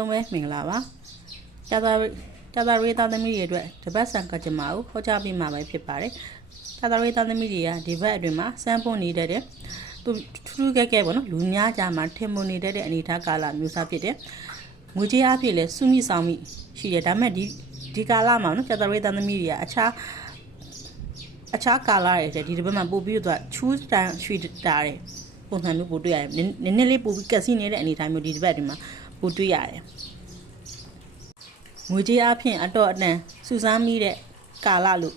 သုံးပဲမင်္ဂလာပါကြာသပတေးသားသမီးတွေအတွက်တပတ်ဆန်ကကြမ္မာကိုဟောကြားပေးမှာပဲဖြစ်ပါတယ်ကြာသပတေးသားသမီးတွေကဒီဘက်အတွင်းမှာစမ်းပွန်နေတဲ့သူထူးကဲပေါ့နော်လူများကြားမှာထင်မွန်နေတဲ့အနေထားကာလမျိုးစားဖြစ်တဲ့ငွေကြေးအဖြစ်လဲစုမိဆောင်မိရှိတယ်ဒါပေမဲ့ဒီကာလမှာနော်ကြာသပတေးသားသမီးတွေကအခြားကာလရဲ့ဒီတစ်ပတ်မှာပို့ပြီးတော့ချူးတန်ရွှေတာတဲ့ပုံစံမျိုးပို့တွေ့ရတယ်နည်းနည်းလေးပို့ပြီးကက်စီနေတဲ့အနေထားမျိုးဒီတစ်ပတ်အတွင်းမှာပို့တွေ့ရတယ်ငွေကြေးအဖြစ်အတော့အတန်စုစမ်းမိတဲ့ကာလလို့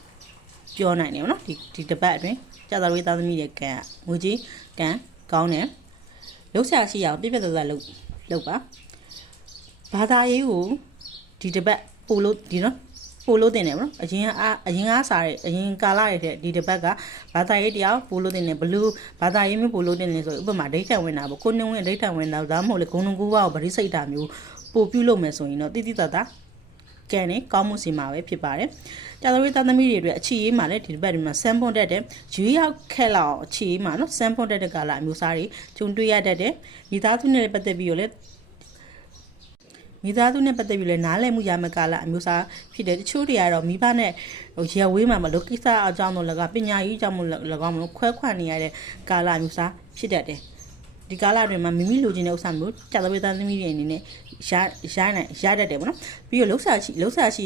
ပြောနိုင်တယ်နော်ဒီတစ်ပတ်အတွင်းကြာသပတေးသားသမီးတွေကငွေကြေးကန်ကောင်းတယ်လှုပ်ရှားရှိအောင်ပြည့်ပြည့်စုံစုံလုပ်ပါဘာသာရေးကိုဒီတစ်ပတ်ပို့လို့ဒီနော်ပို့လို့တင်တယ်ဗောအရင်အားစားတဲ့အရင်ကာလရဲ့ဒီတစ်ပတ်ကဘာသာရေးတရားပို့လို့တင်တယ်ဘလူးဘာသာရေးမျိုးပို့လို့တင်တယ်ဆိုဥပမာဒိဋ္ဌံဝင်တာပေါ့ကိုနှင်းဝင်ဒိဋ္ဌံဝင်တာဒါမှမဟုတ်လေဂုံလုံးကူပါကိုဗရိစိတ်တာမျိုးပို့ပြုလုပ်မယ်ဆိုရင်တော့တိတိတတ်ကန်နေကောင်းမှုစီမှာပဲဖြစ်ပါတယ်ကြာသပတေးသားသမီးတွေအတွက်အခြေရေးမှာလည်းဒီတစ်ပတ်ဒီမှာစမ်းပွန်တက်တဲ့ရွေးရောက်ခက်လောက်အခြေရေးမှာနော်စမ်းပွန်တက်တဲ့ကာလအမျိုးစားတွေဂျုံတွေ့ရတတ်တဲ့မိသားစုနဲ့ပတ်သက်ပြီးတော့လေနားလည်မှုရမယ့်ကာလအမျိုးစားဖြစ်တဲ့တချို့တွေကတော့မိဘနဲ့ရဝေးမှာမလို့ကိစ္စအကြောင်းတော့လည်းပညာရေးအကြောင်းမလို့ခွဲခွာနေရတဲ့ကာလအမျိုးစားဖြစ်တတ်တယ်ဒီကာလတွင်မှာမိမိလိုချင်တဲ့ဥစ္စာမျိုးကြာသပတေးသားသမီးတွေအနေနဲ့ရတတ်တယ်ပေါ့နော်ပြီးတော့လှုပ်ရှားရှိ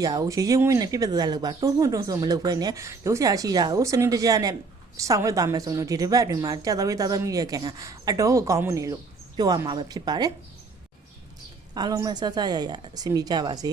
တာကိုရေးဝင်းနဲ့ပြည့်ပြည့်သားသားလုပ်ပါတွန်းဆွမလုပ်ဘဲနဲ့လှုပ်ရှားရှိတာကိုစနစ်တကျနဲ့ဆောင်ရွက်သွားမယ်ဆိုတော့ဒီတစ်ပတ်အတွင်းမှာကြာသပတေးသားသမီးရဲ့ကံအတော်ကိုကောင်းမှုနေလို့ပြောရမှာပဲဖြစ်ပါတယ်အားလုံးပဲဆက်ရအစီအမီကြပါစေ